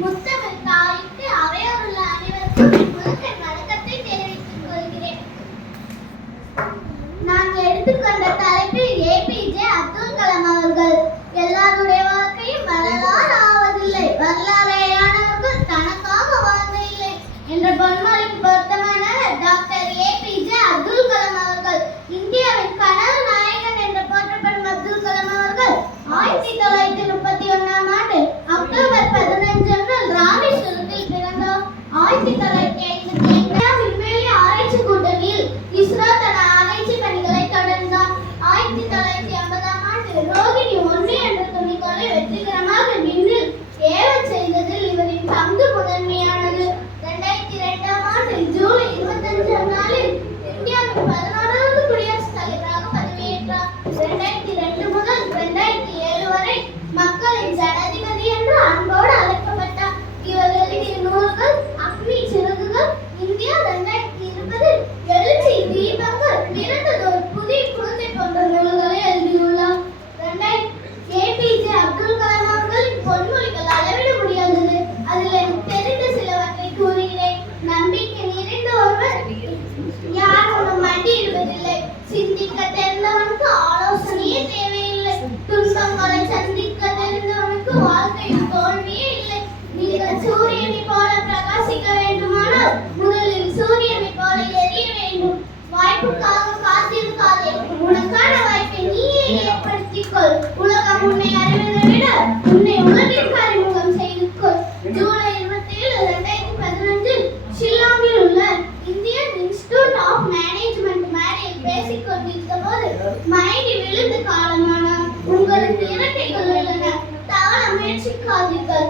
Você... ஆயிரத்தி தொள்ளாயிரத்தி ஐம்பத்தி ஐந்து விண்வெளி ஆராய்ச்சி கூட்டத்தில் இஸ்ரோ தன ஆராய்ச்சி பணிகளை தொடர்ந்தார். ஆயிரத்தி தொள்ளாயிரத்தி ஐம்பதாம் ஆண்டு ரோகி பேசிக் கொண்டிருந்த போது மயங்கி விழுந்து காலமானார் உங்களுக்கு இரட்டைகள் உள்ளன தாழ முயற்சிக்காதீர்கள்.